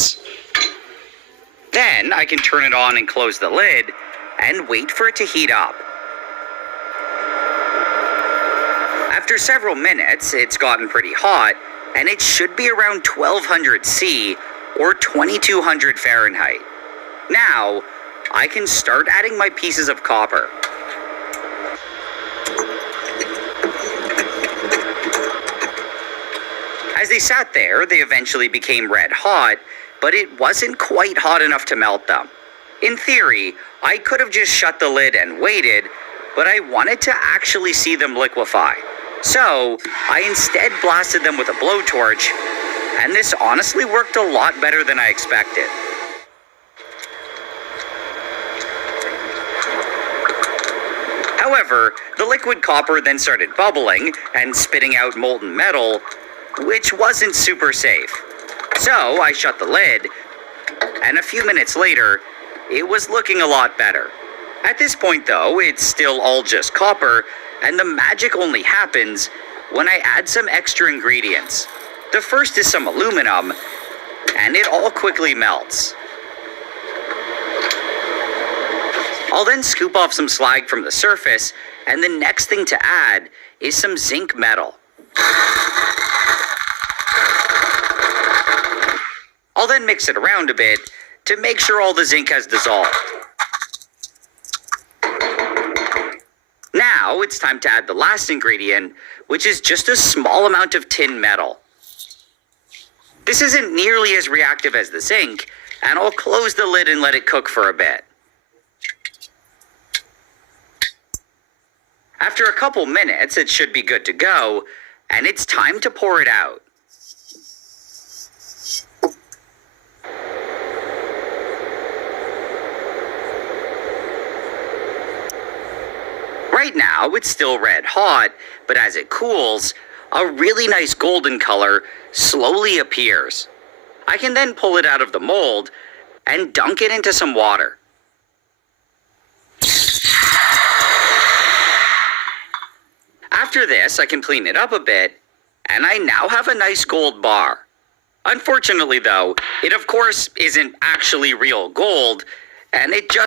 this. Then I can turn it on and close the lid and wait for it to heat up. After several minutes, it's gotten pretty hot, and it should be around 1200 C or 2200 Fahrenheit. Now, I can start adding my pieces of copper. As they sat there, they eventually became red hot, but it wasn't quite hot enough to melt them. In theory, I could have just shut the lid and waited, but I wanted to actually see them liquefy. So, I instead blasted them with a blowtorch, and this honestly worked a lot better than I expected. However, the liquid copper then started bubbling and spitting out molten metal, which wasn't super safe. So I shut the lid, and a few minutes later, it was looking a lot better. At this point though, it's still all just copper, and the magic only happens when I add some extra ingredients. The first is some aluminum, and it all quickly melts. I'll then scoop off some slag from the surface, and the next thing to add is some zinc metal. I'll then mix it around a bit to make sure all the zinc has dissolved. Now it's time to add the last ingredient, which is just a small amount of tin metal. This isn't nearly as reactive as the zinc, and I'll close the lid and let it cook for a bit. After a couple minutes, it should be good to go, and it's time to pour it out. Right now, it's still red hot, but as it cools, a really nice golden color slowly appears. I can then pull it out of the mold and dunk it into some water. After this, I can clean it up a bit, and I now have a nice gold bar. Unfortunately though, it of course isn't actually real gold, and it just